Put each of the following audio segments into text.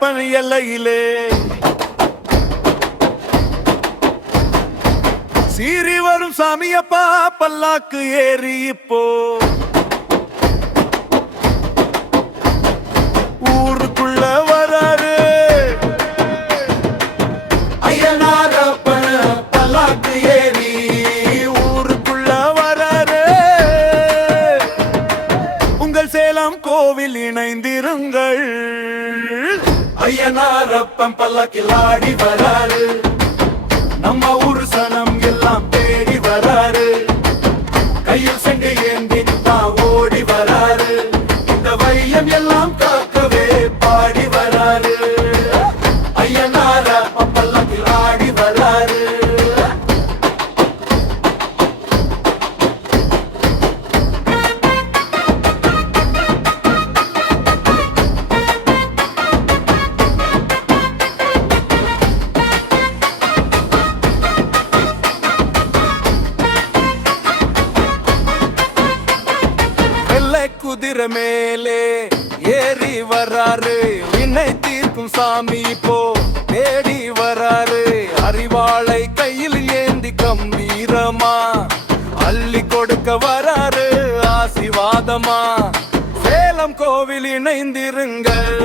ஐயனாரப்பன் எல்லையிலே சீறி வரும் சாமியப்பா பல்லாக்கு ஏறி இப்போ ஊருக்குள்ள வராரு. ஐயனாரப்பன் பல்லாக்கு ஏறி ஊருக்குள்ள வராரு. உங்கள் சேலம் கோவில் இணைந்திருங்கள். ஐயனாரப்பன் பல்லாக்கில் ஆடி வராரு. நம்ம ஊரு சனம் எல்லாம் தேடி வராரு. கையில் சென்று ஏந்தி தான் ஓடி வராரு. இந்த வையம் எல்லாம் காக்கவே பாடி வராரு. ஐயனாரப்பன் பல்லாக்கில் ஆடி வராரு. குதிரை மேலே ஏறி வராரு. வினை தீர்க்கும் சாமி இப்போ தேடி வராரு. அறிவாளை கையில் ஏந்தி கம்பீரமா அள்ளி கொடுக்க வராரு. ஆசிர்வாதமா சேலம் கோவில் இணைந்திருங்கள்.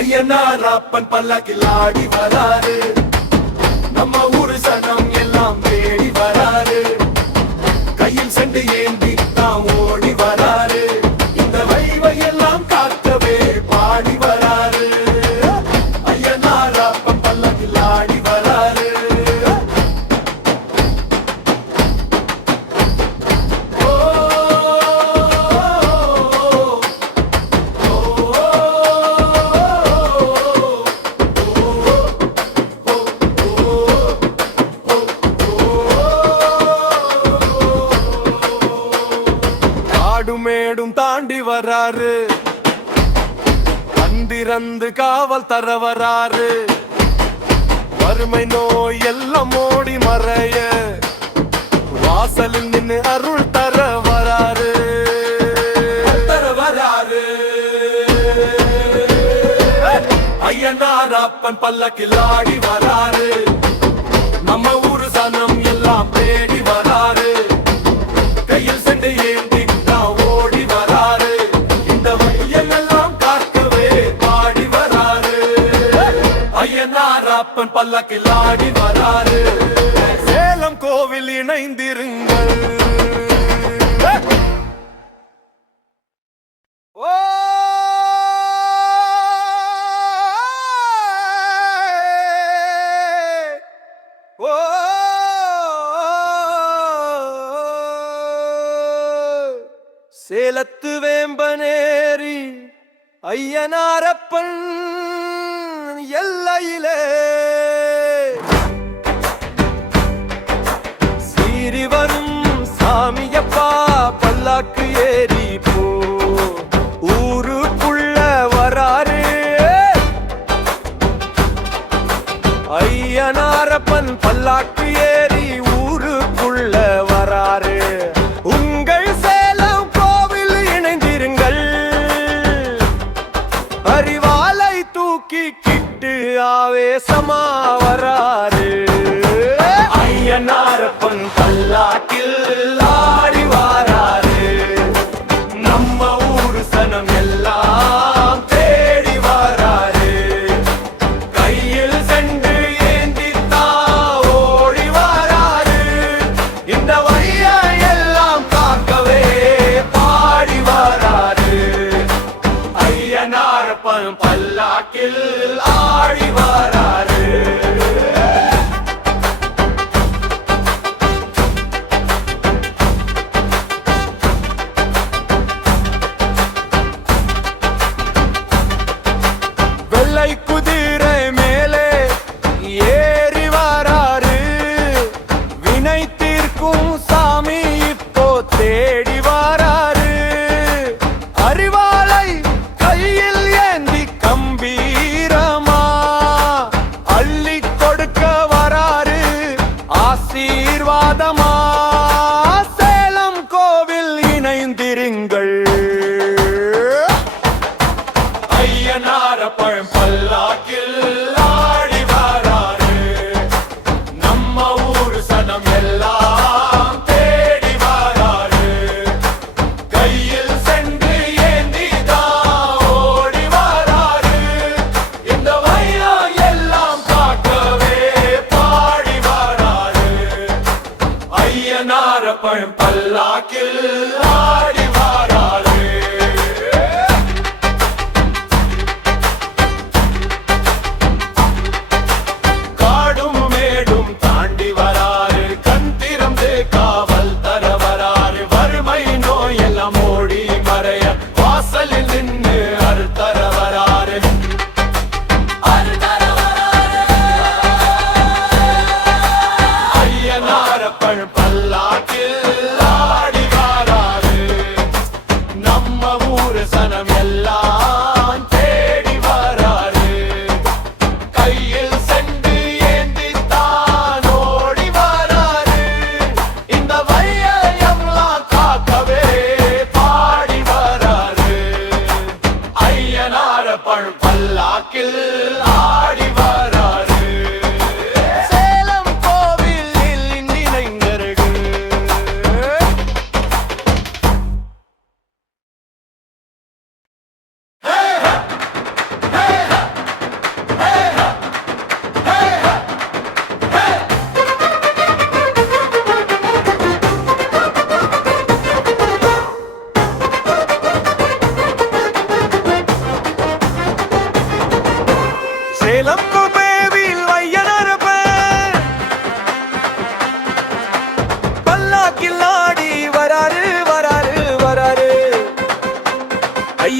ஐயனாரப்பன் பல்லாக்கில் ஆடி வராரு. நம்ம ஊரு சனம் எல்லாம் தேடி வராரு. கையில் சென்று ஏந்தி ஓடி வராரு. இந்த வைவை எல்லாம் காக்கவே பாடி வராரு. ஐயனாரப்பன் பல்லாக்கில் ஆடி வராரு. மேடும் தாண்டி வராரு. வந்திறந்து காவல் தர வராரு. வறுமை நோய் எல்லாம் ஓடி மறைய வாசலில் நின்று அருள் தர வராரு. ஐயனாரப்பன் பல்லாக்கில் ஆடி வராரு. நம்ம ஊரு சனம் எல்லாம் தேடி வராரு. கையில் சென்று ஏந்தி ஓடி வராரு. இந்த வையெல்லாம் காக்கவே பாடி வராரு. ஐயனாரப்பன் பல்லாக்கில் ஆடி வராரு. சேலம் கோவில் இணைந்திருங்கள். ஓ ஓ சேலத்து வேம்பனேரி ஐயனாரப்பன் எல்லையிலே சீறி வரும் சாமியப்பா பல்லாக்கு ஏறி போ ஊருக்குள்ள வராரு. ஐயனாரப்பன் பல்லாக்கு ஏறி ஊருக்குள்ள வராரு. உங்கள் அறிவாலை தூக்கி கிட்டு ஆவேசமா வராரு. ஐயனாரப்பன் பல்லாக்கில் ஆடி வராரு. நம்ம ஊரு சனம் எல்லாம் தேடி வராரு. கையில் சென்று ஏந்தி ஓடி வராரு. இந்த வைய எல்லாம் காக்கவே பாடி வராரு. ஐயனாரப்பன் பல்லாக்கில் ஆடி வராரு.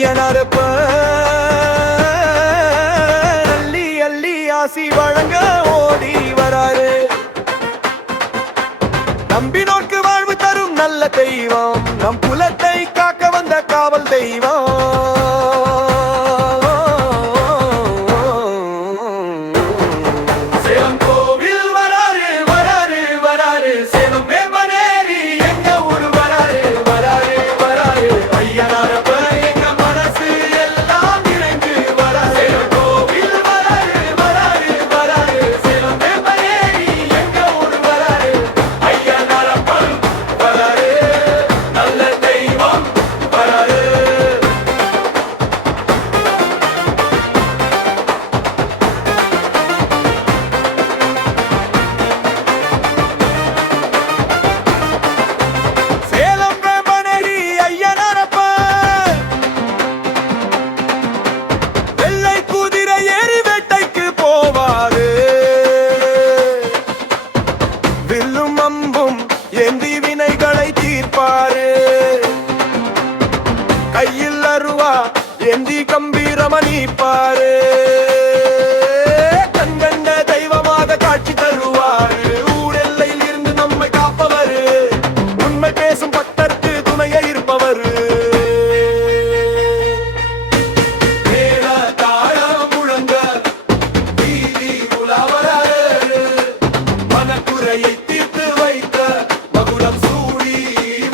ஐயனாரப்ப அள்ளி அள்ளி ஆசி வழங்க ஓடி வராரு. நம்பினோர்க்கு வாழ்வு தரும் நல்ல தெய்வம், நம் குலத்தை காக்க வந்த காவல் தெய்வம். சேலம் கோவில் வராரு வராரு வராரு, சேலம் வேம்பனேரி எங்க ஊரு வராரு வராரு வராரு. ஐயனாரப்ப எங்க மனசு எல்லாம் நிறைந்து வராரு. சேலம் கோவில் வராரு வராரு வராரு, சேலம் வேம்பனேரி எங்க ஊரு வராரு. ஐயனாரப்பன் வராரு, நல்ல தெய்வம் வராரு. சேலம் வேம்பனேரி ஐயனாரப்ப வெள்ளை குதிரை ஏறி வேட்டைக்கு போவாரு. வில்லும் அம்பும் ஏந்தி வினைகளை தீர்ப்பாரு. கையில் அருவா ஏந்தி கம்பீரமணிப்பாரு. கண்கண்ட தெய்வமாக காட்சி தருவாரு. ஊரெல்லையில் இருந்து நம்மை காப்பவரு, உண்மை பேசும் பக்தர்க்கு துணையை இருப்பவர். மேல தாளம் முழங்க வீதி உலா வராரு. மனக்குறையை தீர்த்து வைத்த மகுடம் சூடி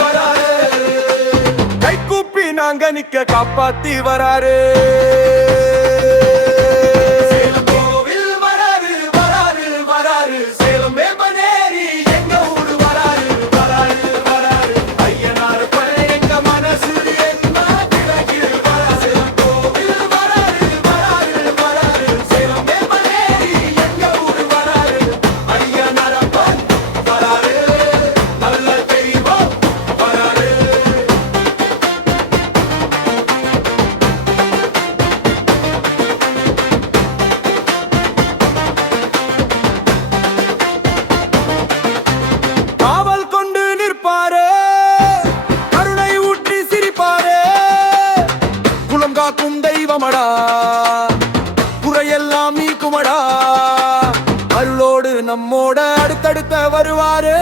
வராரு. கைகூப்பி நாங்க நிக்க காப்பாத்தி வராரு. சேலம் கோவில் வராரு வராரு வராரு, சேலம் வேம்பனேரி எங்க ஊரு வராரு வராரு வராரு. ஐயனாரப்ப எங்க மனசு என்ன கிழக்கில் வராரு. சேலம் கோவில் வராரு வராரு வராரு, சேலம் வேம்பனேரி எங்க ஊரு வராரு. ஐயனாரப்பன் வராரு, நல்ல தெய்வம் வராரு. காவல் கொண்டு நிற்பாரு, கருணை ஊற்றி சிரிப்பாரு. குலம் காக்கும் தெய்வமடா, குறையெல்லாம் நீக்குமடா. அருளோடு நம்மோட அடுத்தடுத்த வருவாரு.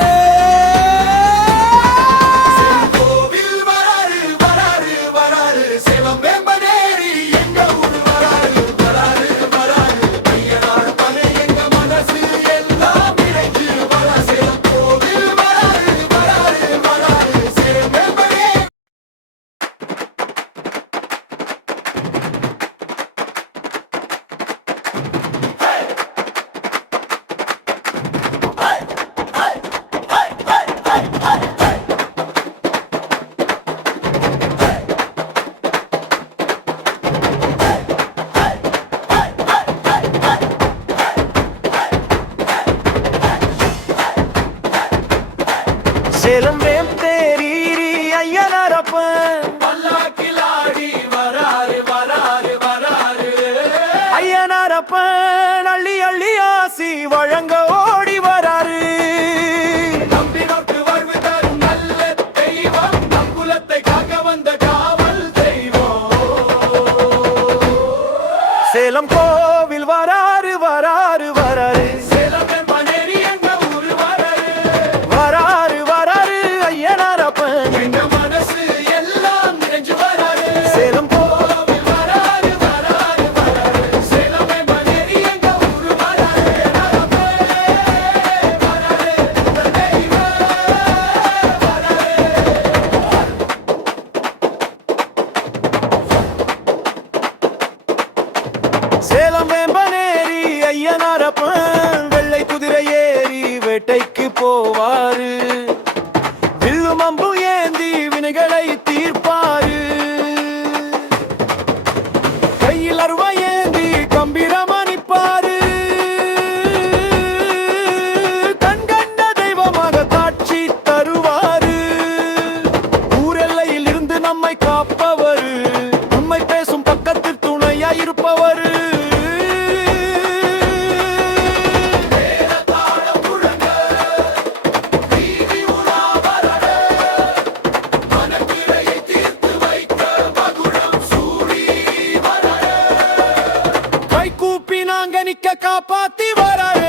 சேலம் கோவில் வராரு வராரு வராரு, சேலம் வேம்பனேரி எங்க ஊரு வராரு வராரு வராரு. ஐயனாரப்பன் எங்க மனசு எல்லாம் நிறைஞ்சு வராரு. சேலம் கோவில் வராரு வராரு வராரு, சேலம் வேம்பனேரி. சேலம் வேம்பேரி ஐயனாரப்ப பல்லாக்கிலாடி வராரு வராரு வராரு. ஐயனாரப்ப அள்ளி அள்ளி ஆசி வழங்க ஓடி வராரு. நம்பினோர்க்கு வாழ்வு தரும் நல்ல தெய்வம், நம் குலத்தை காக்க வந்த காவல் தெய்வம். சேலம் கோவில் வராரு வராரு வராரு, சேலம் வேம்பனேரி எங்க ஊரு வராரு. வராரு வராரு ஐயனாரப்ப எங்க மனசு எல்லாம் நிறைஞ்சு வராரு. சேலம் கோவில் வராரு வராரு வராரு, சேலம் வேம்பனேரி எங்க ஊரு வராரு. ஐயனாரப்பே வராரு, நல்ல தெய்வம் வராரு. சேலம் வேம்பனேரி ஐயனாரப்ப வெள்ளை குதிரை ஏறி வேட்டைக்கு போவாரு. வில்லும் அம்பு ஏந்தி வினைகளை தீர்ப்பாரு. கையில் அருவா ஏந்தி கம்பீரமணிப்பாரு. கண்கண்ட தெய்வமாக காட்சி தருவாரு. ஊரெல்லையில் இருந்து நம்மை காப்பவர், உண்மை பேசும் பக்கத்தில் துணையாயிருப்பவர். தாளம் முழங்க வீதி உலா வராரு. மனக்குறையை மாத்தி வராரு